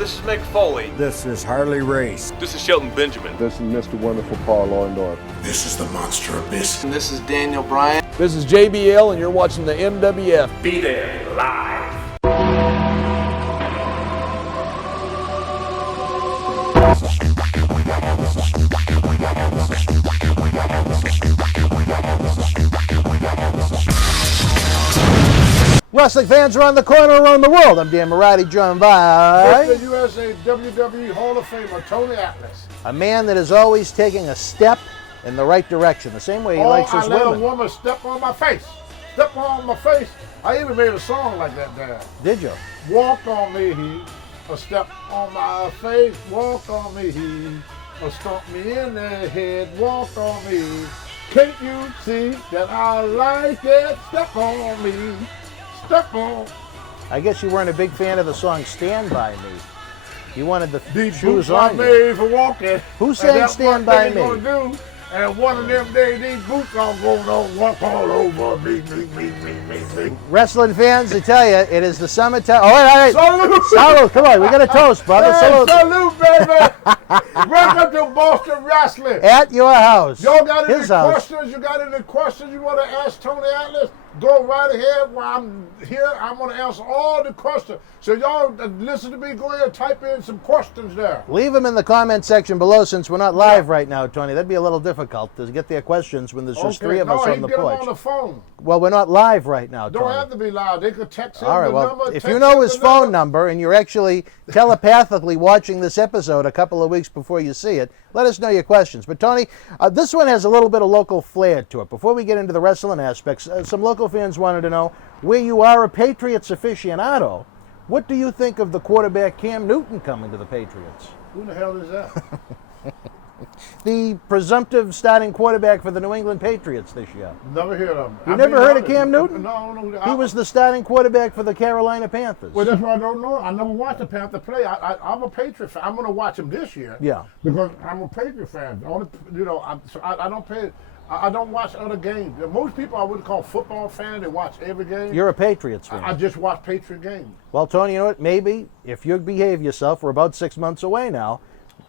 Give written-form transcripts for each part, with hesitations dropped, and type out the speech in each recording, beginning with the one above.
This is Mick Foley. This is Harley Race. This is Shelton Benjamin. This is Mr. Wonderful Paul Orndorff. This is the Monster Abyss. And this is Daniel Bryan. This is JBL, and you're watching the MWF. Be there live. Wrestling fans around the corner, around the world. I'm Dan Marati, joined by Mr. USA WWE Hall of Famer Tony Atlas. A man that is always taking a step in the right direction, the same way he likes his I let women. a woman step on my face. Step on my face. I even made a song like that, Dad. Did you? Walk on me, a step on my face. Walk on me, or stomp me in the head. Walk on me. Can't you see that I like it? Step on me. Step on. I guess you weren't a big fan of the song Stand By Me. You wanted the These shoes boots are on you. made for walking. Who sang Stand By Me? Gonna do. And one of them days, these boots are going to walk all over me. Wrestling fans, I tell you, it is the summertime. All right. Salute! Salute, come on, we got a toast, brother. Hey, Salute. baby! Welcome to Boston Wrestling. At your house. Y'all got any His house. questions? You got any questions you want to ask Tony Atlas? Go right ahead. While I'm here, I'm going to answer all the questions. So y'all listen to me. Go ahead and type in some questions there. Leave them in the comment section below, since we're not live right now, Tony. That'd be a little difficult to get their questions when there's just three of us on the get them porch. on the phone. Well, we're not live right now, Tony. Don't have to be live. They could text him All right, the well, number. if text you know him his the phone number and you're actually telepathically watching this episode a couple of weeks before you see it, let us know your questions. But, Tony, this one has a little bit of local flair to it. Before we get into the wrestling aspects, some local fans wanted to know, where you are a Patriots aficionado, what do you think of the quarterback Cam Newton coming to the Patriots? Who the hell is that? The presumptive starting quarterback for the New England Patriots this year. Never heard of him. You never heard of Cam Newton? No, I don't know who that. He was the starting quarterback for the Carolina Panthers. Well, that's why I don't know. I never watched the Panther play. I'm a Patriot fan. I'm going to watch him this year. Yeah. Because I'm a Patriot fan. I don't pay. I don't watch other games. Most people I would call football fans. They watch every game. You're a Patriots fan. I just watch Patriot games. Well, Tony, you know what? Maybe if you behave yourself, we're about 6 months away now.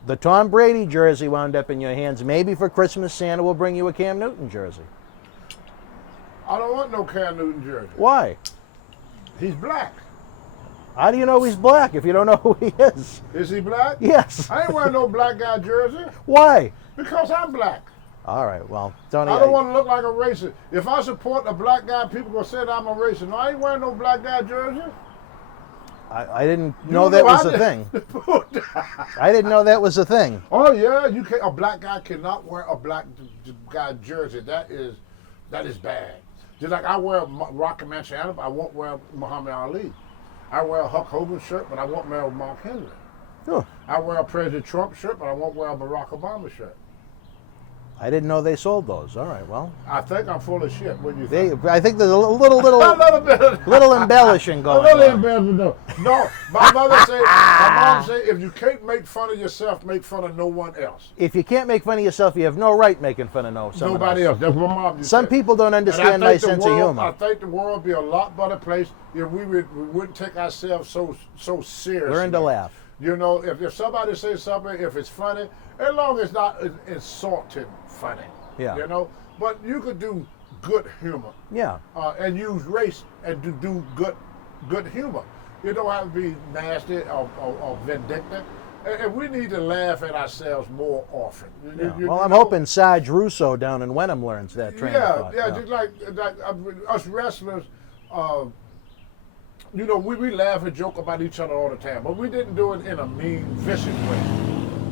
The Tom Brady jersey wound up in your hands. Maybe for Christmas, Santa will bring you a Cam Newton jersey. I don't want no Cam Newton jersey. Why? He's black. How do you know he's black if you don't know who he is? Is he black? Yes. I ain't wearing no black guy jersey. Why? Because I'm black. All right, well, Tony, I don't want to look like a racist. If I support a black guy, people gonna say that I'm a racist. No, I ain't wearing no black guy jersey. I didn't know that was a thing. I didn't know that was a thing. Oh yeah, you can. A black guy cannot wear a black guy jersey. That is bad. Just like I wear Rocky Marciano, but I won't wear Muhammad Ali. I wear a Hulk Hogan shirt, but I won't wear a Mark Henry. Huh. I wear a President Trump shirt, but I won't wear a Barack Obama shirt. I didn't know they sold those. All right, well. I think I'm full of shit. What do you think? I think there's a little little embellishing going on. A little on. embellishing. No, my mom say, if you can't make fun of yourself, make fun of no one else. If you can't make fun of yourself, you have no right making fun of nobody else. That's what mom used to Some say. people don't understand my sense of humor. I think the world would be a lot better place if we wouldn't take ourselves so seriously. Learn to laugh. You know, if somebody says something, if it's funny, as long as it's not insulting funny. Yeah. You know, but you could do good humor. Yeah. And use race and do good humor. You don't have to be nasty or vindictive. And we need to laugh at ourselves more often. Well, I'm hoping Sarge Russo down in Wenham learns that train of thought. Yeah, just like us wrestlers, we laugh and joke about each other all the time, but we didn't do it in a mean, vicious way.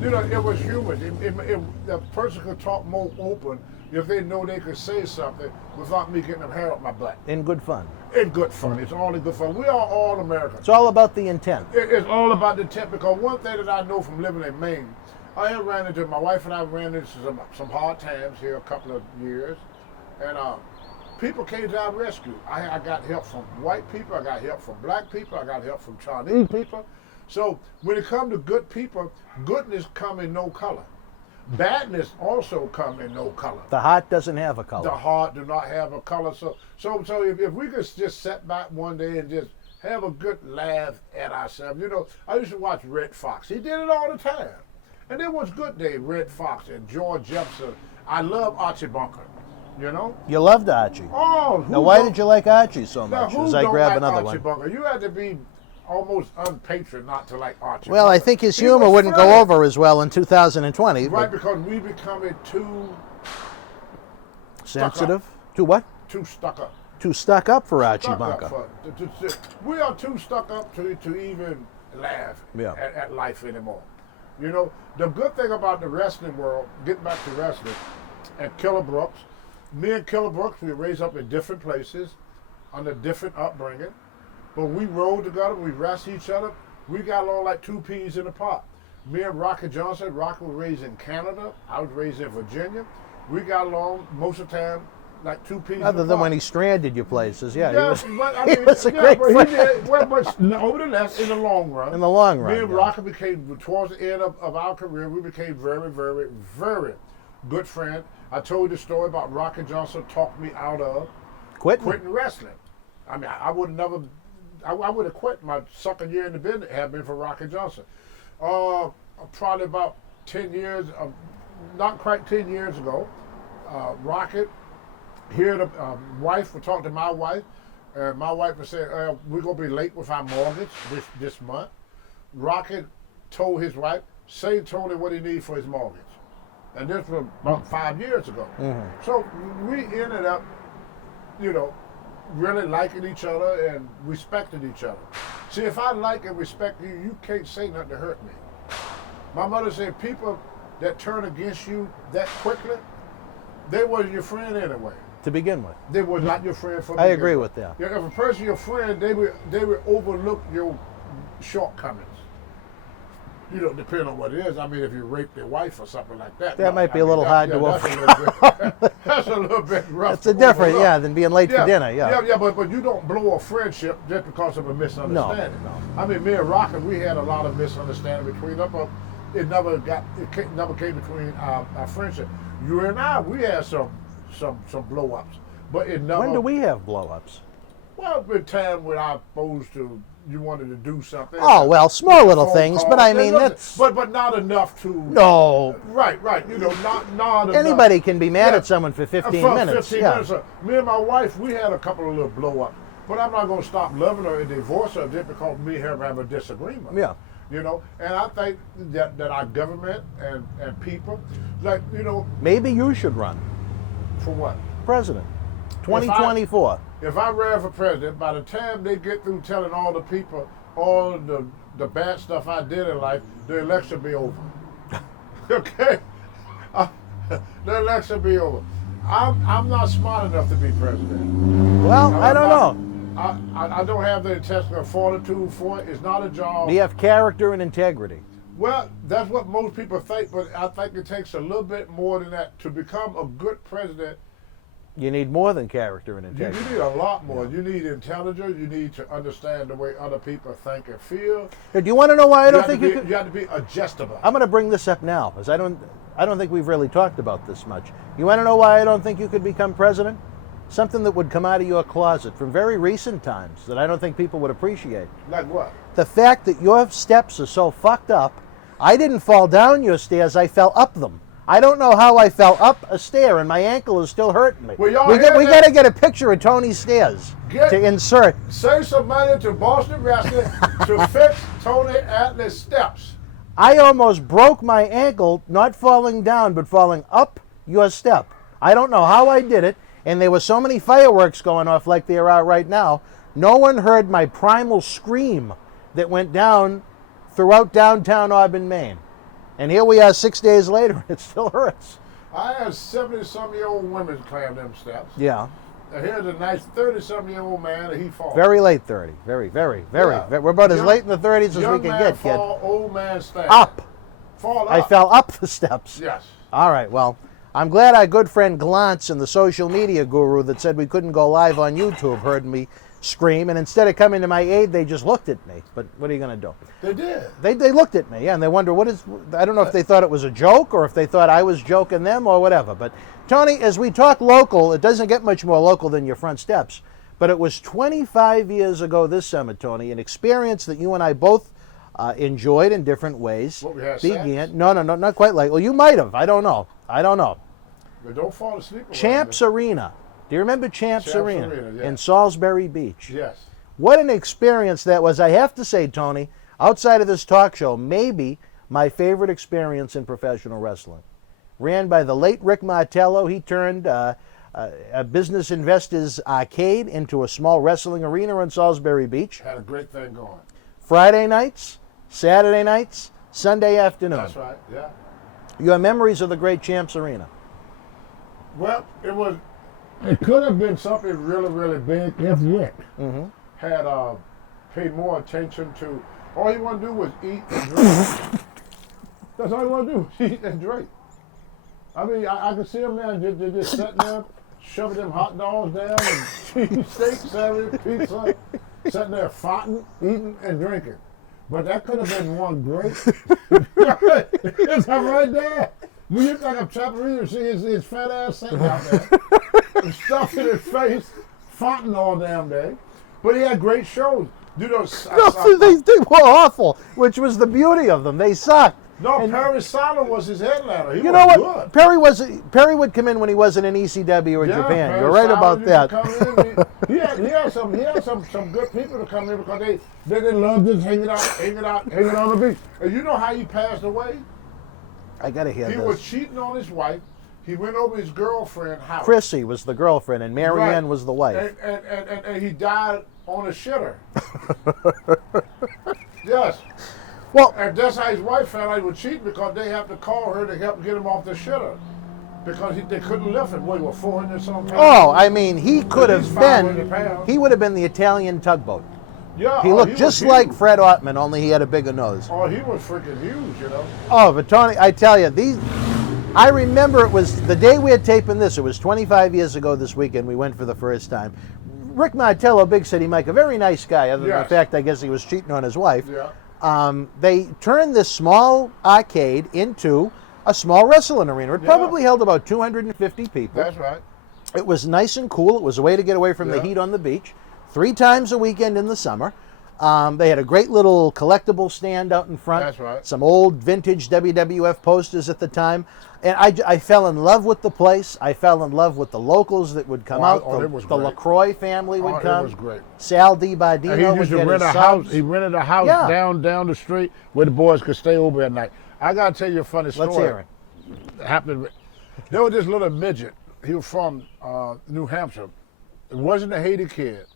You know, it was humor. The person could talk more open if they know they could say something without me getting them hair up my butt. In good fun. In good fun. It's all in good fun. We are all Americans. It's all about the intent. It's all about the intent, because one thing that I know from living in Maine, my wife and I ran into some hard times here a couple of years, and people came to our rescue. I got help from white people, I got help from black people, I got help from Chinese people. So when it comes to good people, goodness come in no color. Badness also come in no color. The heart doesn't have a color. The heart do not have a color. So if we could just sit back one day and just have a good laugh at ourselves. You know, I used to watch Red Fox. He did it all the time. And there was good days, Red Fox and George Jefferson. I love Archie Bunker, you know? You loved Archie. Oh, Now, why did you like Archie so much? Who As I don't grab like another Archie one. Bunker? You had to be almost unpatriot not to like Archie Well, Bunker. I think his He humor was wouldn't funny. go over as well in 2020. Right, but because we becoming too sensitive. To what? too stuck up. Too stuck up for Archie Stuck up Bunker. we are too stuck up to even laugh Yeah. at life anymore. You know, the good thing about the wrestling world, getting back to wrestling, and Killer Brooks, me and Killer Brooks, we were raised up in different places, under different upbringing, but we rode together, we wrestled each other, we got along like two peas in a pot. Me and Rocky Johnson, Rocky was raised in Canada, I was raised in Virginia. We got along most of the time like two peas in a pot. Other than when he stranded you places. Yeah, Yeah, he but, I he mean, was a yeah, great but friend. he did, well, but nevertheless, in the long run, In the long run, me and yeah. Rocky became, towards the end of our career, we became very, very, very good friends. I told you the story about Rocky Johnson talked me out of quitting wrestling. I mean, I would never, I would have quit my second year in the business had been for Rocky Johnson. Probably about 10 years, not quite 10 years ago, Rocky, here the wife would talk to my wife, and my wife would say, we're going to be late with our mortgage this month. Rocky told his wife, say Tony what he needs for his mortgage. And this was about 5 years ago. Mm-hmm. So we ended up, you know, really liking each other and respecting each other. See, if I like and respect you, you can't say nothing to hurt me. My mother said people that turn against you that quickly, they wasn't your friend anyway. To begin with. They were not your friend for I agree with that. Yeah, if a person your friend, they would overlook your shortcomings. You know, depending on what it is. I mean, if you rape their wife or something like that. That might be a little hard to overcome. That's a little bit rough. That's a different, than being late for dinner, Yeah, but you don't blow a friendship just because of a misunderstanding. No. I mean, me and Rocky, we had a lot of misunderstanding between us, but it never came between our friendship. You and I, we had some blow-ups, but it never. When do we have blow-ups? Well, the time when I supposed to, you wanted to do something. Oh, well, small little Phone things, calls, but I mean, that's... But not enough to... No. Right, you know, not enough. Anybody can be mad at someone for 15 For minutes. 15 minutes. Me and my wife, we had a couple of little blow-ups, but I'm not going to stop loving her and divorce her just because me and her have a disagreement. Yeah. You know, and I think that our government and people, like, you know... Maybe you should run. For what? President. 2024. If I ran for president, by the time they get through telling all the people all the bad stuff I did in life, the election be over. Okay? The election be over. I'm not smart enough to be president. Well, I don't know. I don't have the intestinal fortitude for it. It's not a job. Do you have character and integrity? Well, that's what most people think, but I think it takes a little bit more than that to become a good president. You need more than character and You integrity. need a lot more. You need intelligence. You need to understand the way other people think and feel. Do you want to know why I don't think you could? You have to be adjustable. I'm going to bring this up now, because I don't think we've really talked about this much. You want to know why I don't think you could become president? Something that would come out of your closet from very recent times that I don't think people would appreciate. Like what? The fact that your steps are so fucked up. I didn't fall down your stairs, I fell up them. I don't know how I fell up a stair and my ankle is still hurting me. Well, we got to get a picture of Tony's stairs to insert. Save some money to Boston Wrestling to fix Tony Atlas' steps. I almost broke my ankle, not falling down, but falling up your step. I don't know how I did it, and there were so many fireworks going off like there are right now. No one heard my primal scream that went down throughout downtown Auburn, Maine. And here we are 6 days later, and it still hurts. I had 70-some-year-old women climb them steps. Yeah. Now here's a nice 30-some-year-old man, and he falls. Very late 30. Very. Yeah. We're about as late in the 30s as we Young can man get, fall, kid. old man stand. Up. Fall up. I fell up the steps. Yes. All right, well, I'm glad our good friend Glantz and the social media guru that said we couldn't go live on YouTube heard me scream, and instead of coming to my aid, they just looked at me. But what are you going to do? They did. They looked at me, yeah, and they wonder I don't know if they thought it was a joke or if they thought I was joking them or whatever. But Tony, as we talk local, it doesn't get much more local than your front steps. But it was 25 years ago this summer, Tony, an experience that you and I both enjoyed in different ways. What, we had began. sex? No, not quite like. Well, you might have. I don't know. But don't fall asleep. around Champs me. Arena. Do you remember Champs Arena yeah. in Salisbury Beach? Yes. What an experience that was. I have to say, Tony, outside of this talk show, maybe my favorite experience in professional wrestling. Ran by the late Rick Martello. He turned a business investors arcade into a small wrestling arena in Salisbury Beach. Had a great thing going. Friday nights, Saturday nights, Sunday afternoon. That's right, yeah. Your memories of the great Champs Arena. Well, it could have been something really, really big if Rick had paid more attention to, all he wanted to do was eat and drink. That's all he wanted to do, eat and drink. I mean, I could see him there just sitting there, shoving them hot dogs down and cheesesteak, sandwich, pizza, sitting there farting, eating, and drinking. But that could have been one great. It's right there. When you think of Chaparral, you see his fat ass sitting out there, and stuff in his face, farting all damn day. But he had great shows. They were awful, which was the beauty of them. They sucked. No, Perry Salo was his headliner. You know what? Good. Perry would come in when he wasn't in ECW or Japan. Perry You're right Salo about that. He had some good people to come in because they loved just hanging out on the beach. And you know how he passed away? I gotta hear He this. was cheating on his wife. He went over his girlfriend's house. Chrissy was the girlfriend, and Marianne was the wife. And he died on a shitter. Yes. Well, And that's how his wife found out he was cheating, because they have to call her to help get him off the shitter. Because they couldn't lift him. What, he was 400 something pounds? oh, I mean, he could have He's 500 been. pounds. He would have been the Italian tugboat. Yeah. He looked was just huge. like Fred Ottman, only he had a bigger nose. Oh, he was freaking huge, you know. Oh, but Tony, I tell you, I remember it was the day we had taping this. It was 25 years ago this weekend. We went for the first time. Rick Martello, Big City Mike, a very nice guy, other than the Yes. fact I guess he was cheating on his wife. Yeah. They turned this small arcade into a small wrestling arena. It probably held about 250 people. That's right. It was nice and cool. It was a way to get away from the Yeah. heat on the beach. 3 times a weekend in the summer. They had a great little collectible stand out in front. That's right. Some old vintage WWF posters at the time. And I fell in love with the place. I fell in love with the locals that would come out. it was The great. LaCroix family would Oh, come. it was great. Sal DiBardino And he would used to get rent his a house. subs. He rented a house Yeah. down the street where the boys could stay over at night. I gotta tell you a funny story. Let's hear it. Happened. There was this little midget. He was from New Hampshire. It wasn't a Haiti kid.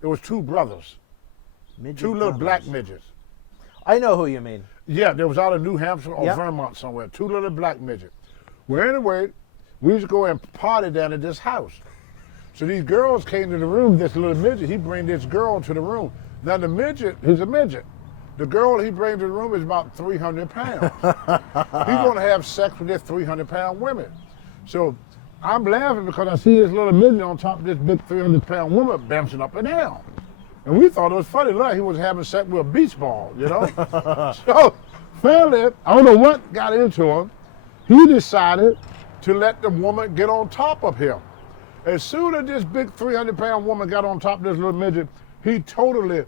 It was 2 brothers, Midget 2 little brothers. black midgets. I know who you mean. Yeah, there was out of New Hampshire or Yep. Vermont somewhere. 2 little black midgets. Well, anyway, we used to go and party down at this house. So these girls came to the room. This little midget, he bring this girl to the room. Now the midget, he's a midget. The girl he brings to the room is about 300 pounds. He's going to have sex with this 300-pound women. So I'm laughing because I see this little midget on top of this big 300-pound woman bouncing up and down. And we thought it was funny. Look, he was having sex with a beach ball, you know? So finally, I don't know what got into him. He decided to let the woman get on top of him. As soon as this big 300-pound woman got on top of this little midget, he totally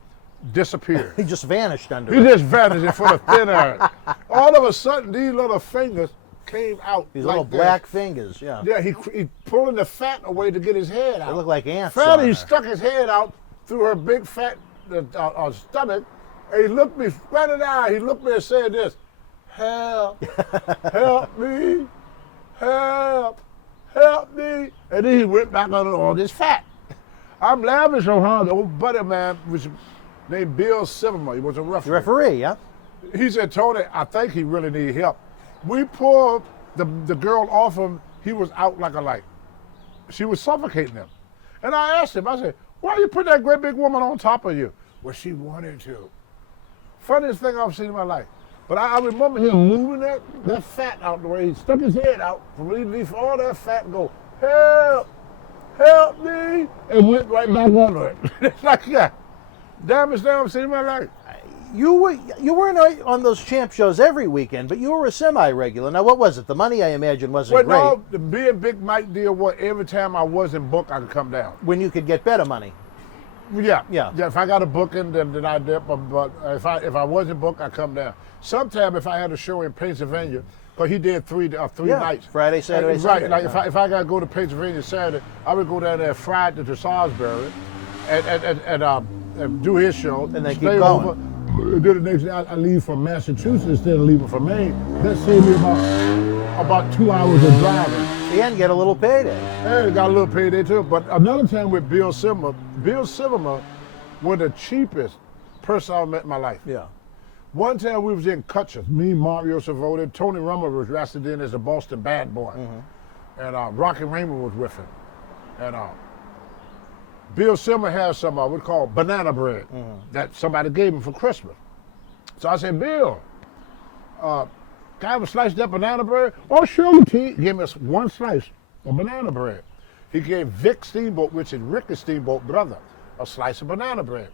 disappeared. He just vanished under He it. just vanished in front of thin air. All of a sudden, these little fingers came out. These like little this. black fingers, yeah. Yeah, he pulling the fat away to get his head out. They look like ants. Finally, on he her. stuck his head out through her big fat stomach, and he looked me right in the eye. He looked me and said this, "Help, help me, help me." And then he went back on all this fat. I'm laughing so hard. The old buddy of mine was named Bill Silverman. He was a referee. The referee, yeah? He said, "Tony, I think he really needs help." We pulled the girl off him. He was out like a light. She was suffocating him. And I asked him, I said, "Why you put that great big woman on top of you?" Well, she wanted to. Funniest thing I've seen in my life. But I remember him moving that fat out the way. He stuck his head out from underneath all that fat and go, "Help, help me," and went right back under it. It's like that. Damnest thing I've seen in my life. You weren't on those champ shows every weekend, but you were a semi-regular. Now, what was it? The money, I imagine, wasn't Well, great. no, the being Big Mike deal was every time I wasn't booked, I could come down. When you could get better money. Yeah. Yeah. If I got a booking, then I dip. But if I wasn't booked, I come down. Sometime if I had a show in Pennsylvania, because he did three nights. Friday, Saturday, Right. Sunday. Like if I got to go to Pennsylvania Saturday, I would go down there Friday to Salisbury, and do his show. And then keep stay going. over. Then the next day I leave from Massachusetts instead of leaving from Maine. That saved me about 2 hours of driving. And get a little payday. Hey, got a little payday too. But another time with Bill Silverman was the cheapest person I met in my life. Yeah. One time we was in Cutchers, me, Mario Savoda, Tony Rummer was wrestled in as the Boston Bad Boy. And Rocky Raymond was with him. And Bill Silverman had some what we call banana bread that somebody gave him for Christmas. So I said, Bill, can I have a slice of that banana bread? Oh, sure, T. He gave us one slice of banana bread. He gave Vic Steamboat, which is Ricky Steamboat's brother, a slice of banana bread.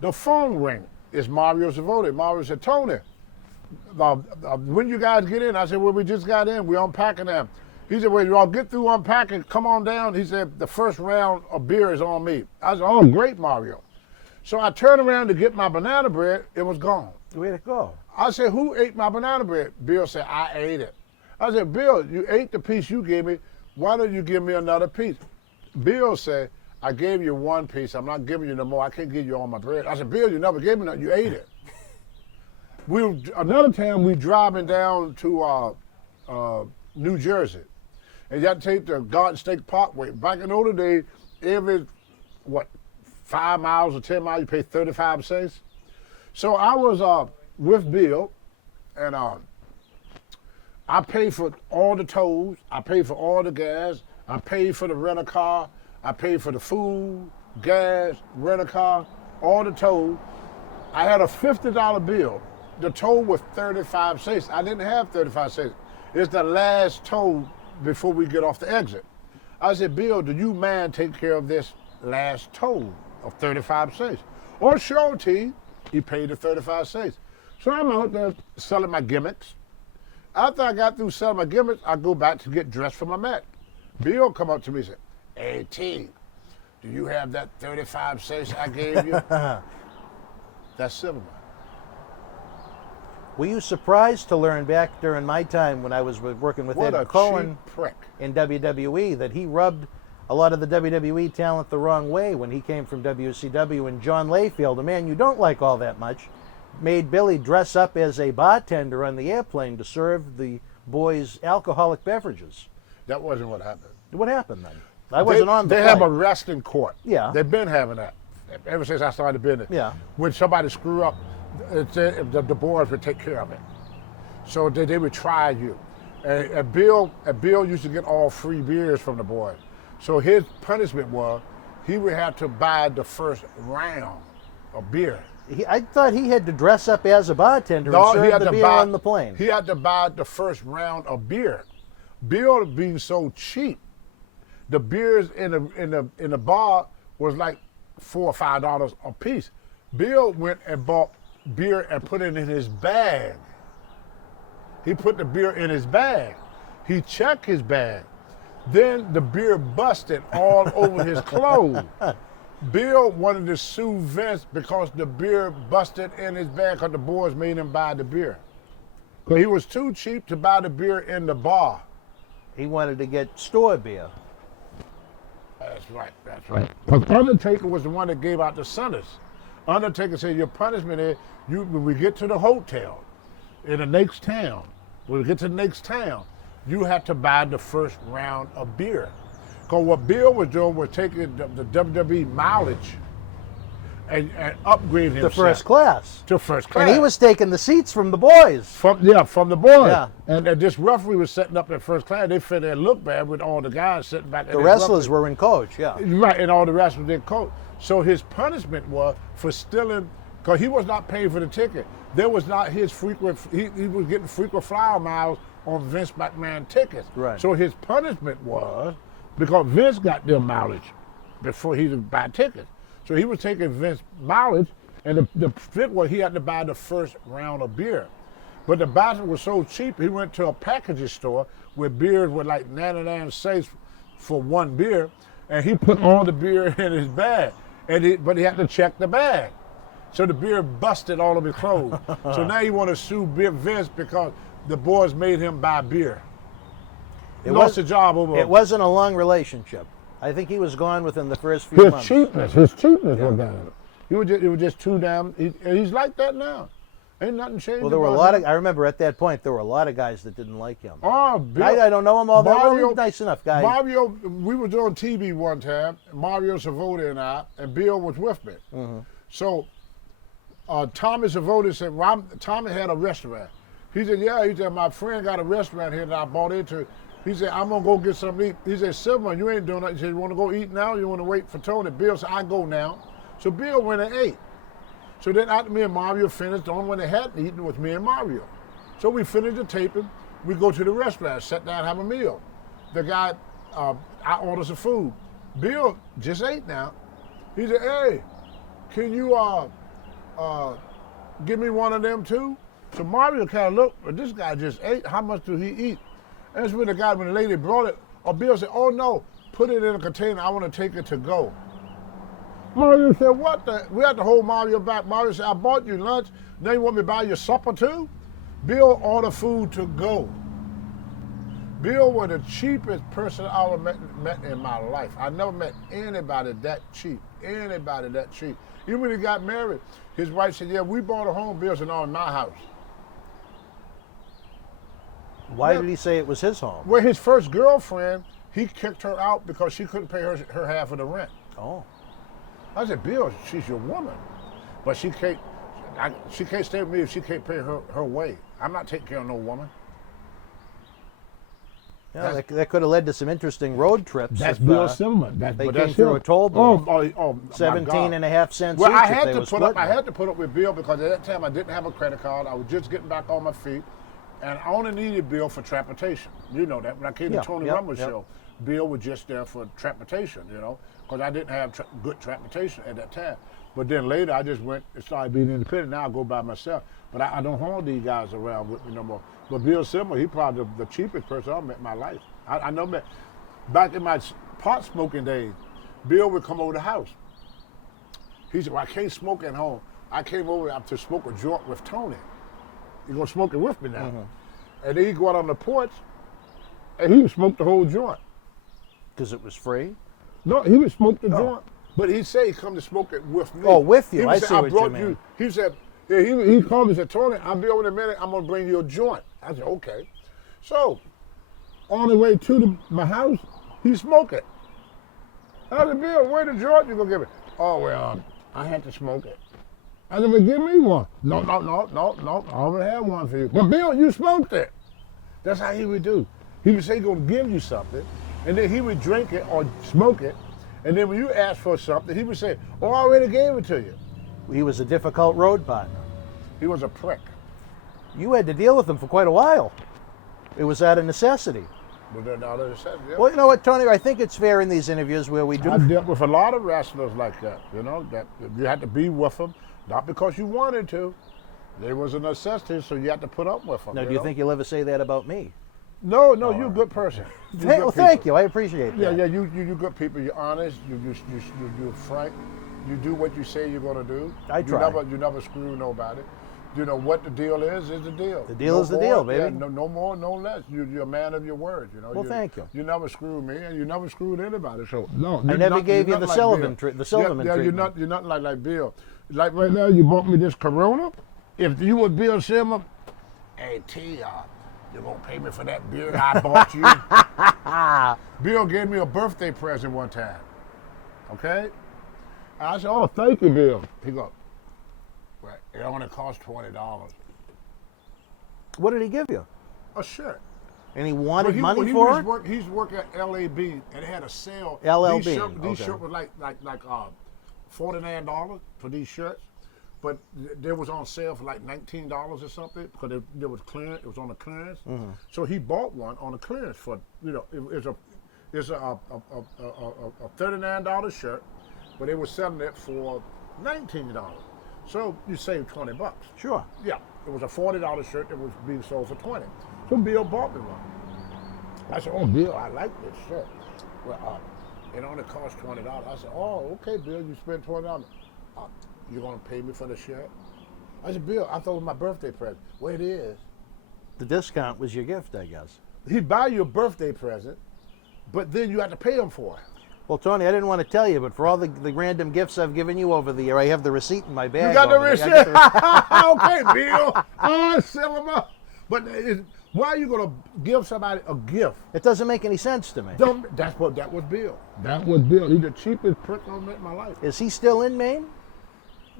The phone ring is Mario Savoda. Mario said, Tony, when you guys get in? I said, well, we just got in. We're unpacking them. He said, well, y'all get through unpacking, come on down. He said, the first round of beer is on me. I said, oh, great, Mario. So I turned around to get my banana bread. It was gone. Way to go. I said, who ate my banana bread? Bill said, I ate it. I said, Bill, you ate the piece you gave me. Why don't you give me another piece? Bill said, I gave you one piece. I'm not giving you no more. I can't give you all my bread. I said, Bill, you never gave me nothing. You ate it. Another time we driving down to New Jersey. And you had to take the Garden State Parkway. Back in the older days, every, 5 miles or 10 miles, you pay 35 cents. So I was with Bill, and I paid for all the tolls. I paid for all the gas. I paid for the rental car. I paid for the food, gas, rental car, all the tolls. I had a $50 bill. The toll was 35 cents. I didn't have 35 cents. It's the last toll before we get off the exit. I said, Bill, do you mind taking care of this last toll of 35 cents? Or sure, T. He paid the 35 cents. So I'm out there selling my gimmicks. After I got through selling my gimmicks, I go back to get dressed for my match. Bill come up to me and said, hey, T, do you have that 35 cents I gave you? That's Silverman. Were you surprised to learn back during my time when I was working with What Ed a Cohen cheap prick. in WWE that he rubbed a lot of the WWE talent the wrong way when he came from WCW, and John Layfield, a man you don't like all that much, made Billy dress up as a bartender on the airplane to serve the boys alcoholic beverages. That wasn't what happened. What happened then? I wasn't on the They flight. have a wrestling court. Yeah. They've been having that ever since I started business. Yeah. When somebody screw up, the boys would take care of it. So they would try you. And Bill used to get all free beers from the boys. So his punishment was he would have to buy the first round of beer. I thought he had to dress up as a bartender and serve the beer on the plane. He had to buy the first round of beer. Bill being so cheap, the beers in the bar was like $4 or $5 a piece. Bill went and bought beer and put it in his bag. He put the beer in his bag. He checked his bag. Then the beer busted all over his clothes. Bill wanted to sue Vince because the beer busted in his bag because the boys made him buy the beer. Because he was too cheap to buy the beer in the bar. He wanted to get store beer. That's right. Because Undertaker was the one that gave out the centers. Undertaker said, your punishment is, when we get to the hotel in the next town, you have to buy the first round of beer. Because what Bill was doing was taking the WWE mileage and upgrading himself. To first class. To first class. And he was taking the seats from the boys. From the boys. Yeah. And this referee was setting up in first class. They fit there and looked bad with all the guys sitting back. The wrestlers were in coach, yeah. Right, and all the wrestlers in coach. So his punishment was for stealing, because he was not paying for the ticket. There was not his frequent, he was getting frequent flyer miles on Vince McMahon tickets. Right. So his punishment was, because Vince got their mileage before he would buy tickets. So he was taking Vince mileage, and the fit was he had to buy the first round of beer. But the bottle was so cheap, he went to a packaging store where beers were like 99 cents for one beer, and he put all the beer in his bag. but he had to check the bag. So the beer busted all of his clothes. So now he want to sue Vince because the boys made him buy beer. He lost the job over It wasn't a long relationship. I think he was gone within the first few months. His cheapness was down. It was just too damn. He's like that now. Ain't nothing changed. Well, there were a lot of. I remember at that point there were a lot of guys that didn't like him. Oh, Bill, I don't know him all that well. Mario, He's a nice enough guy. Mario, we was on TV one time. Mario Savoda and I, and Bill was with me. Mm-hmm. So Tommy Savoda said, well, Tommy had a restaurant. He said, yeah. He said, my friend got a restaurant here that I bought into. He said, I'm gonna go get something to eat. He said, Silverman, you ain't doing nothing. He said, you want to go eat now? Or you want to wait for Tony? Bill said, I go now. So Bill went and ate. So then after me and Mario finished, the only one that hadn't eaten was me and Mario. So we finished the taping. We go to the restaurant, sit down, have a meal. The guy, I ordered some food. Bill just ate now. He said, hey, can you give me one of them too? So Mario kind of looked, but this guy just ate. How much do he eat? And that's when when the lady brought it, Bill said, oh no, put it in a container. I want to take it to go. Mario said, what the? We had to hold Mario back. Mario said, I bought you lunch. Now you want me to buy your supper too? Bill ordered food to go. Bill was the cheapest person I ever met in my life. I never met anybody that cheap. Anybody that cheap. Even when he got married, his wife said, yeah, we bought a home. Bill said, no, in my house. Why did he say it was his home? Well, his first girlfriend, he kicked her out because she couldn't pay her half of the rent. Oh. I said, Bill, she's your woman, but she can't stay with me if she can't pay her way. I'm not taking care of no woman. Yeah, that could have led to some interesting road trips. That's if, Bill Silverman. They came through a toll booth. 17 and a half cents well, each. I had to put up with Bill because at that time I didn't have a credit card. I was just getting back on my feet, and I only needed Bill for transportation. You know that. When I came to Tony Rummel's show, Bill was just there for transportation, because I didn't have good transportation at that time. But then later, I just went and started being independent. Now I go by myself. But I don't hold these guys around with me no more. But Bill Silverman, he probably the cheapest person I met in my life. I know that. Back in my pot smoking days, Bill would come over the house. He said, well, I can't smoke at home. I came over to smoke a joint with Tony. He's going to smoke it with me now. Mm-hmm. And then he'd go out on the porch, and he would smoke the whole joint. Because it was free? No, he would smoke the joint. But he'd say he'd come to smoke it with me. Oh, with you. I see what you mean. He said, yeah, he called me and said, Tony, I'll be over in a minute. I'm going to bring you a joint. I said, okay. So, on the way to my house, he smoked it. I said, Bill, where the joint you going to give me? Oh, well, I had to smoke it. I said, well, give me one. No, I already have one for you. But Bill, you smoked it. That's how he would do. He would say he's going to give you something, and then he would drink it or smoke it, and then when you ask for something, he would say, oh, I already gave it to you. He was a difficult road partner. He was a prick. You had to deal with him for quite a while. It was out of necessity. Well, you know what, Tony, I think it's fair in these interviews where we do... I dealt with a lot of wrestlers like that, that you had to be with them, not because you wanted to. There was a necessity, so you had to put up with them. Now, do you think you'll ever say that about me? No, you're a good person. Thank you. I appreciate that. Yeah, you good people. You're honest. You're frank. You do what you say you're going to do. I try. You never screw nobody. What the deal is the deal. The deal is the deal, baby. Yeah, no more, no less. You're a man of your word. Well, thank you. You never screwed me, and you never screwed anybody. So I never gave you the Silverman treatment. You're not like Bill. Like right now, you bought me this Corona. If you were Bill Silverman, hey T, you're gonna pay me for that beer I bought you. Bill gave me a birthday present one time. Okay? And I said, oh, thank you, Bill. He goes, well, it only cost $20. What did he give you? A shirt. And he wanted money for it? He's working at LAB, and it had a sale. LLB. These shirts were like $49 for these shirts. But they was on sale for like $19 or something because there was clearance. It was on the clearance. Mm-hmm. So he bought one on the clearance for it's a $39 shirt, but they were selling it for $19. So you saved $20. Sure. Yeah, it was a $40 shirt that was being sold for $20. So Bill bought me one. I said, oh, Bill, I like this shirt. Well, It only costs $20. I said, oh, okay, Bill, you spent $20. You're going to pay me for the shirt? I said, Bill, I thought it was my birthday present. Well, it is. The discount was your gift, I guess. He'd buy you a birthday present, but then you have to pay him for it. Well, Tony, I didn't want to tell you, but for all the random gifts I've given you over the year, I have the receipt in my bag. You got the over there. receipt? Okay, Bill. Oh, Silverman. But why are you going to give somebody a gift? It doesn't make any sense to me. That was Bill. That was Bill. He's the cheapest prick I met in my life. Is he still in Maine?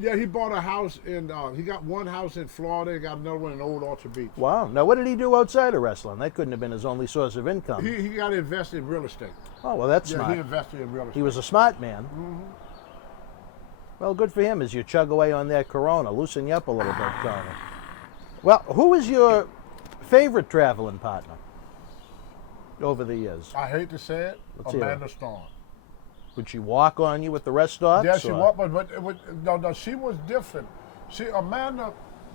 Yeah, he bought a house in, he got one house in Florida, he got another one in Old Orchard Beach. Wow. Now, what did he do outside of wrestling? That couldn't have been his only source of income. He got invested in real estate. Oh, well, that's Yeah, smart. he invested in real estate. He was a smart man. Mm-hmm. Well, good for him as you chug away on that Corona. Loosen you up a little bit, Tony. Well, who is your favorite traveling partner over the years? I hate to say it, Let's hear Amanda Storm. Would she walk on you with the rest stops? Yeah, she or- was, but no, she was different. Amanda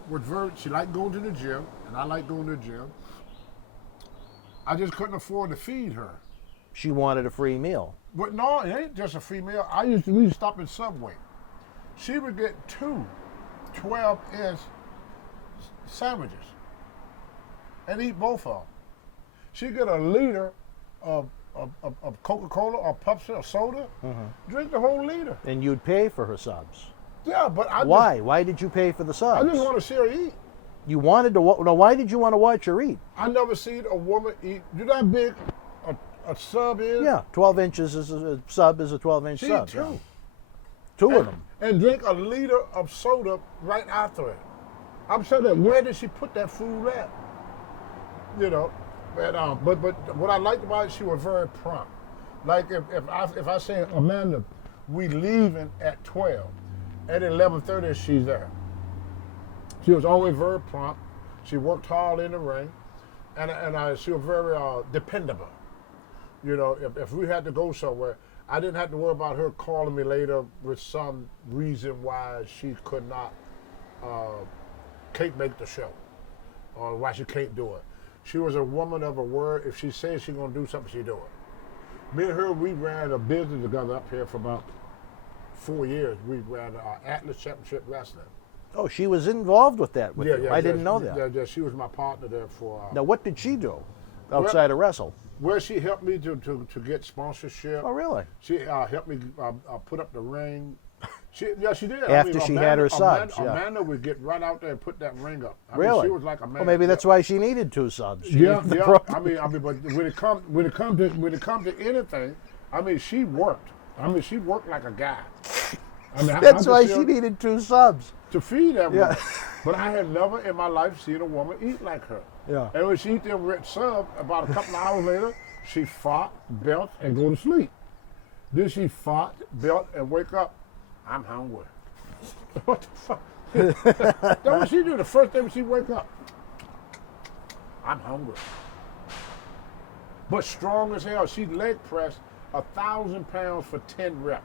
was she liked going to the gym, and I like going to the gym. I just couldn't afford to feed her. She wanted a free meal. But no, it ain't just a free meal. We used to stop at Subway. She would get 2 12-inch sandwiches and eat both of them. She'd get a liter of Coca-Cola or Pepsi or soda, drink the whole liter. And you'd pay for her subs. Yeah, but Why? Why did you pay for the subs? I just want to see her eat. You wanted to. No, why did you want to watch her eat? I never seen a woman eat. You know how big a sub is? Yeah, 12 inches is a sub is a 12-inch She sub. eat 2. Two of them. And drink a liter of soda right after it. I'm saying that where did she put that food at? You know, but what I liked about it, she was very prompt. Like if I say, Amanda, we leaving at 12, at 11:30 she's there. She was always very prompt. She worked hard in the ring, and she was very dependable. You know, if we had to go somewhere, I didn't have to worry about her calling me later with some reason why she could not, can't make the show, or why she can't do it. She was a woman of her word. If she says she's gonna do something, she do it. Me and her, we ran a business together up here for about 4 years. We ran Atlas Championship Wrestling. Oh, she was involved with that with you. I didn't know that. Yeah, she was my partner there for. Now, what did she do outside of wrestle? Well, she helped me to get sponsorship. Oh, really? She helped me put up the ring. She did. After she had her subs, yeah. Amanda would get right out there and put that ring up. I Really? mean, she was like a man. Well, maybe that's why she needed 2 subs. She Yeah, needed the yeah. protein. I mean, but when it comes to anything, I mean, she worked. I mean, she worked like a guy. I mean, That's I why could she see her needed 2 subs. to feed that Yeah. woman. But I had never in my life seen a woman eat like her. Yeah. And when she eat them red sub, about a couple of hours later, she fought, belt, and go to sleep. Then she fought, belt, and wake up. I'm hungry. What the fuck? That's what she do the first day when she wake up. I'm hungry. But strong as hell. She leg pressed 1,000 pounds for 10 reps.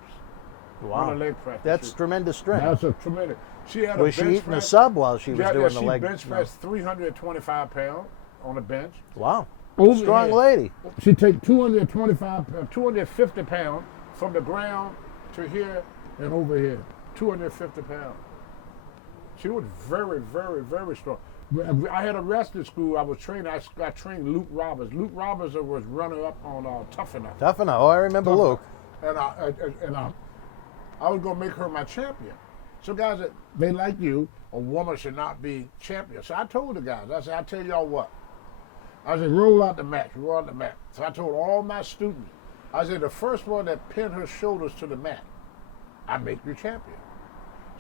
Wow. On a leg press. That's tremendous strength. That's a tremendous. She had Was a she bench eating a press. sub while she was Yeah, doing the she leg? bench pressed 325 pounds on the bench. Wow. Overhead. Strong lady. She take 250 pounds from the ground to here and over here. 250 pounds. She was very, very, very strong. I had a wrestling school. I was trained. I trained Luke Roberts. Luke Roberts was runner up on Tough Enough. Tough enough. Oh, I remember Tough Luke. Enough. And I was gonna make her my champion. So guys, they like you. A woman should not be champion. So I told the guys. I said, I tell y'all what. I said, roll out the match. Roll out the mat. So I told all my students. I said, the first one that pinned her shoulders to the mat, I make you champion.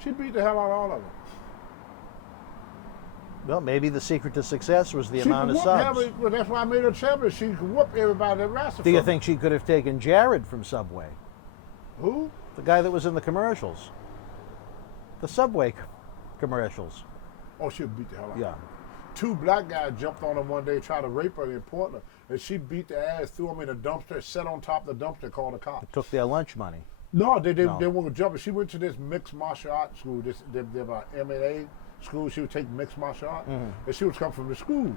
She beat the hell out of all of them. Well, maybe the secret to success was the She amount of could whoop subs. well, that's why I made her champion. She could whoop everybody that wrestled. Do you for me. think she could have taken Jared from Subway? Who? The guy that was in the commercials. The Subway commercials. Oh, she'll beat the hell out of Yeah. her. 2 black guys jumped on her one day, tried to rape her in Portland, and she beat their ass, threw them in a dumpster, sat on top of the dumpster, called the cops. Took their lunch money. No, they No. weren't jumping. She went to this mixed martial arts school, this MMA school. She would take mixed martial arts, and she was coming from the school.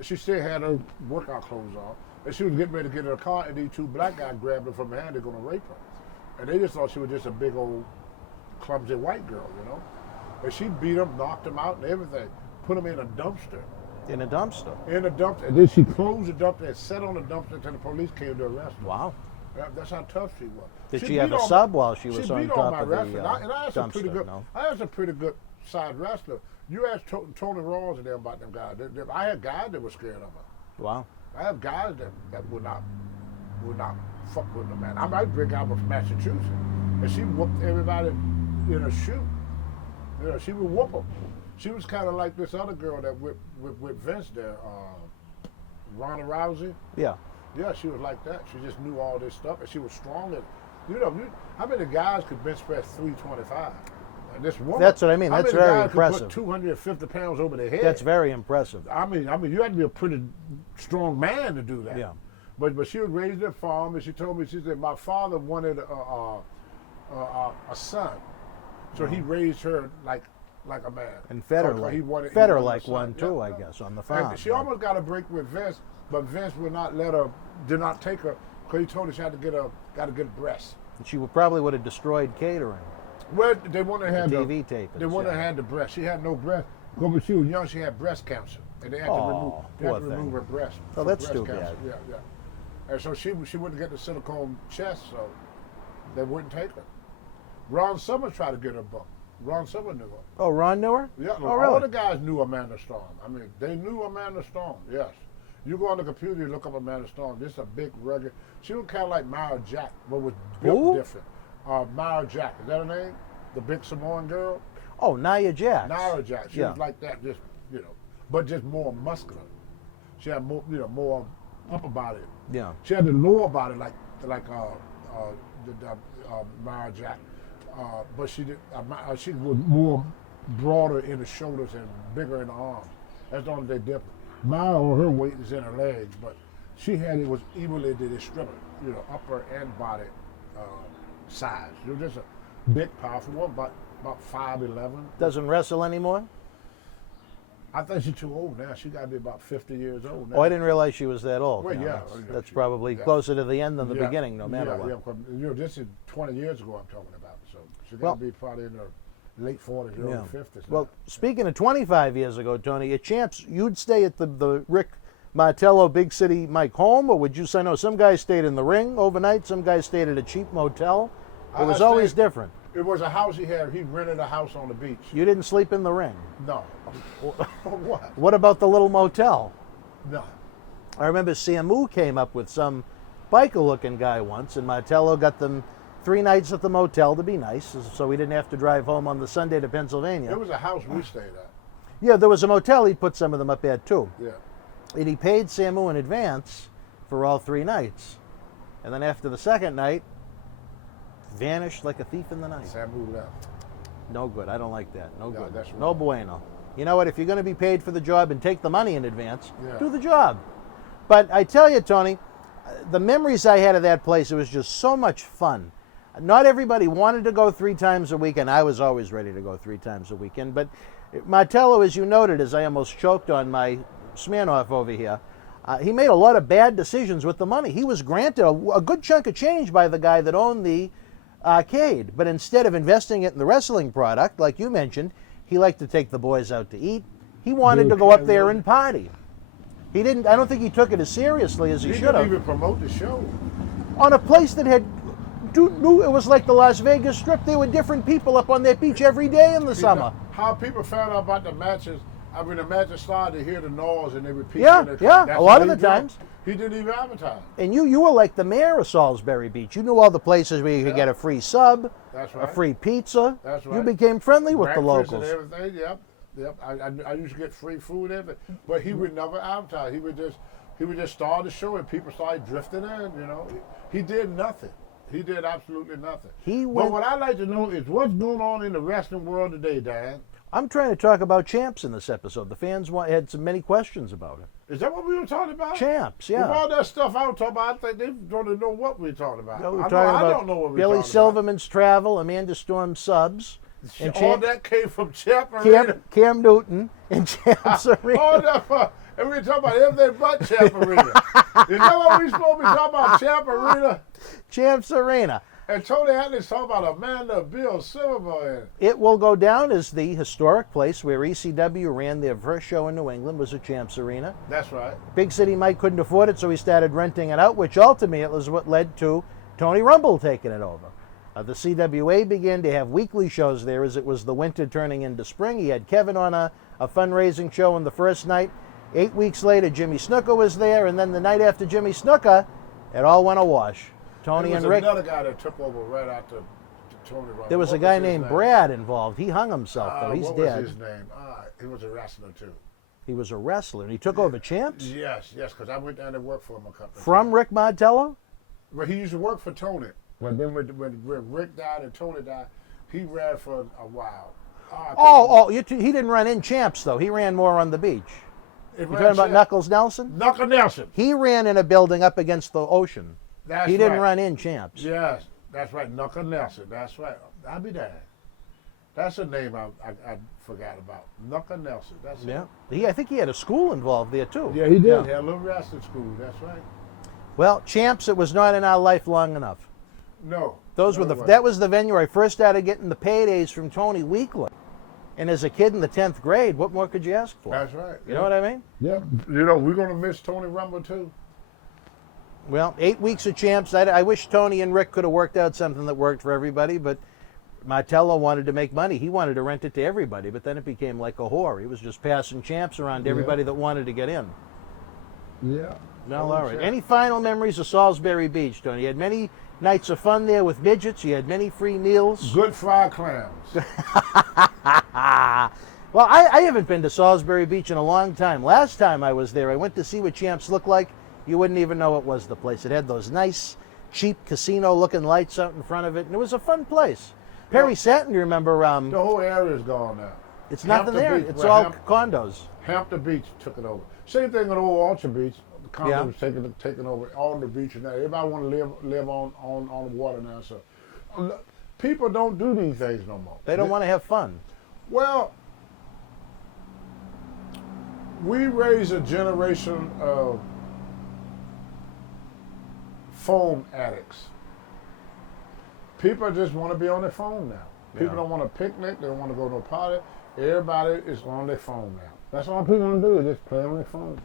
She still had her workout clothes on, And she was getting ready to get in her car, and these two black guys grabbed her from behind. They're going to rape her. And they just thought she was just a big old clumsy white girl, you know. And she beat them, knocked them out and everything, put them in a dumpster. In a dumpster? In a dumpster. And then she closed the dumpster and sat on the dumpster until the police came to arrest her. Wow. That's how tough she was. Did she have a sub while she was on top of the I had some pretty dumpster? good. No? I had some pretty good side wrestler. You asked Tony Rawls and them about them guys. I had guys that were scared of her. Wow. I have guys that would not fuck with the man. I might bring out from Massachusetts, and she whooped everybody in a shoe. You know, she would whoop them. She was kind of like this other girl that with Vince there, Ronda Rousey. Yeah. Yeah, she was like that. She just knew all this stuff, and she was strong. You know, how many guys could bench press 325? And this woman. That's what I mean. That's very impressive. Could put 250 pounds over their head. That's very impressive. I mean, you had to be a pretty strong man to do that. Yeah. But she was raised in a farm, and she told me, she said, my father wanted a son, so he raised her like a man. And fed her like one too, I guess, on the farm. And she almost got a break with Vince, but Vince would not let her, did not take her, because he told her she had to get a breast. She probably would have destroyed catering. Well, they wanted to have the TV tapings. They wanted to have the breast. She had no breast. Because when she was young, she had breast cancer, and they had to remove her breast. Oh, that's breast too bad. cancer. Yeah. And so she wouldn't get the silicone chest, so they wouldn't take her. Ron Summers tried to get her booked. Ron Summers knew her. Oh, Ron knew her? Yeah, oh, really? All the guys knew Amanda Storm. I mean, they knew Amanda Storm, yes. You go on the computer, you look up Amanda Storm. This is a big, rugged. She was kind of like Mara Jack, but was built different. Mara Jack, is that her name? The big Samoan girl? Oh, Nia Jax. Nia Jax. She was like that, just, but just more muscular. She had more, more upper body. Yeah. She had the lower body like Mara Jack, but she was more broader in the shoulders and bigger in the arms. That's the only thing different. Mara, her weight is in her legs, but she had it was evenly distributed, upper and body size. She was just a big, powerful one, about 5'11". Doesn't wrestle anymore? I think she's too old now. She got to be about 50 years old now. Oh, I didn't realize she was that old. Well, yeah. That's probably closer to the end than the beginning, no matter what. Yeah, this is 20 years ago I'm talking about. So she got to be probably in her late 40s, early 50s. Well, speaking of 25 years ago, Tony, at Champs, you'd stay at the Rick Martello Big City Mike home, or would you say, no, some guys stayed in the ring overnight, some guys stayed at a cheap motel? It was always different. It was a house he had. He rented a house on the beach. You didn't sleep in the ring? No. What? What about the little motel? No. I remember Samu came up with some biker-looking guy once, and Martello got them 3 nights at the motel to be nice, so we didn't have to drive home on the Sunday to Pennsylvania. It was a house we stayed at. Yeah, there was a motel. He put some of them up at, too. Yeah. And he paid Samu in advance for all 3 nights. And then after the second night, vanished like a thief in the night. Samu left. No good. I don't like that. No good. That's No bueno. You know what? If you're going to be paid for the job and take the money in advance, do the job. But I tell you, Tony, the memories I had of that place, it was just so much fun. Not everybody wanted to go 3 times a week, and I was always ready to go 3 times a weekend. But Martello, as you noted, as I almost choked on my Smirnoff over here, he made a lot of bad decisions with the money. He was granted a good chunk of change by the guy that owned the arcade, but instead of investing it in the wrestling product, like you mentioned, he liked to take the boys out to eat. He wanted to go up there and party. He didn't. I don't think he took it as seriously as he should have. He didn't even promote the show. On a place that had, it was like the Las Vegas Strip. There were different people up on that beach every day in the summer. How people found out about the matches. I mean, the matches started to hear the noise and they repeat. Yeah. A lot of the times. He didn't even advertise. And you were like the mayor of Salisbury Beach. You knew all the places where you could get a free sub, a free pizza. That's right. You became friendly with Breakfast the locals. And everything. Yep. I used to get free food and everything. But he would never advertise. He would just start the show and people started drifting in. He did nothing. He did absolutely nothing. But what I like to know is what's going on in the wrestling world today, Dan. I'm trying to talk about Champs in this episode. The fans had many questions about it. Is that what we were talking about? Champs, yeah. With all that stuff I was talking about, I think they don't know what we're talking about. Yeah, I don't know what we're Billy Silverman's travel, Amanda Storm's subs. And all that came from Champ Arena. Cam Newton and Champs Arena. All that And we talking about everything but Champ Arena. Is that what we supposed to be talking about, Champ Arena? Champs Arena. And Tony Atlas talking about Amanda Bill Silverman. It will go down as the historic place where ECW ran their first show in New England, was at Champs Arena. That's right. Big City Mike couldn't afford it, so he started renting it out, which ultimately was what led to Tony Rumble taking it over. The CWA began to have weekly shows there as it was the winter turning into spring. He had Kevin on a fundraising show on the first night. 8 weeks later, Jimmy Snuka was there, and then the night after Jimmy Snuka, it all went awash. Tony and Rick. There was another guy that took over right after Tony Rumble. There was a guy named Brad involved. He hung himself, though. He's what dead. Was his name? He was a wrestler, too. He was a wrestler, and he took over Champs? Yes, because I went down and worked for him a couple of times. From Rick Martello? Well, he used to work for Tony. But then when Rick died and Tony died, he ran for a while. He didn't run in Champs, though. He ran more on the beach. You talking about Knuckles Nelson? Knuckles Nelson. He ran in a building up against the ocean. He didn't right. run in Champs. Yes, that's right. Knuckles Nelson. That's right. I'll be damned. That's a name I forgot about. Knuckles Nelson. That's I think he had a school involved there, too. Yeah, he did. Yeah. He had a little wrestling school. That's right. Well, Champs, it was not in our life long enough. No. That was the venue where I first started getting the paydays from Tony weekly. And as a kid in the 10th grade, what more could you ask for? That's right. You know what I mean? Yeah. We're going to miss Tony Rumble, too. Well, 8 weeks of Champs. I wish Tony and Rick could have worked out something that worked for everybody, but Martello wanted to make money. He wanted to rent it to everybody, but then it became like a whore. He was just passing Champs around to everybody that wanted to get in. Yeah. Well, all right. Any final memories of Salisbury Beach, Tony? You had many nights of fun there with midgets. You had many free meals. Good fried clams. Well, I haven't been to Salisbury Beach in a long time. Last time I was there, I went to see what Champs looked like. You wouldn't even know it was the place. It had those nice, cheap casino-looking lights out in front of it, and it was a fun place. Perry Satin, you remember? The whole area's gone now. It's nothing there. It's all condos. Hampton Beach took it over. Same thing at Old Orchard Beach. The condos taking over all the beaches now. Everybody want to live on the water now. So people don't do these things no more. They don't want to have fun. Well, we raise a generation of phone addicts. People just want to be on their phone now. People don't want to picnic. They don't want to go to a party. Everybody is on their phone now. That's all people want to do is just play on their phone.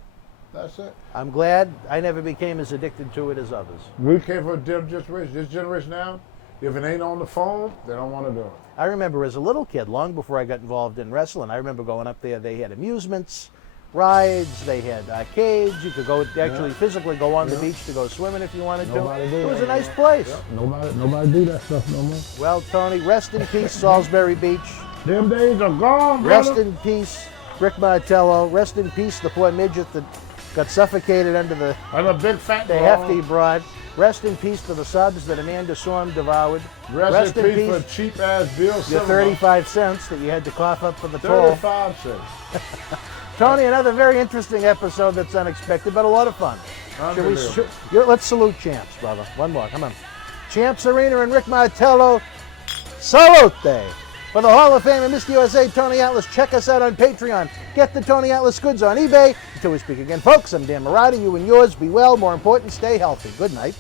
That's it. I'm glad I never became as addicted to it as others. We came from a different generation. This generation now, if it ain't on the phone, they don't want to do it. I remember as a little kid, long before I got involved in wrestling, I remember going up there. They had amusements, rides, they had arcades. You could go physically go on the beach to go swimming if you wanted to. It was a nice place. Yep. Nobody do that stuff no more. Well, Tony, rest in peace, Salisbury Beach. Them days are gone, brother. Rest in peace, Rick Martello. Rest in peace, the poor midget that got suffocated under the big fat hefty broad. Rest in peace to the subs that Amanda Storm devoured. Rest in peace for cheap ass Bill Silverman. Your 35 cents that you had to cough up for the toll. 35 cents. Tony, another very interesting episode that's unexpected, but a lot of fun. Let's salute Champs, brother. One more, come on. Champs Arena and Rick Martello, salute. For the Hall of Fame and Mr. USA, Tony Atlas, check us out on Patreon. Get the Tony Atlas goods on eBay. Until we speak again, folks, I'm Dan Murata. You and yours be well. More important, stay healthy. Good night.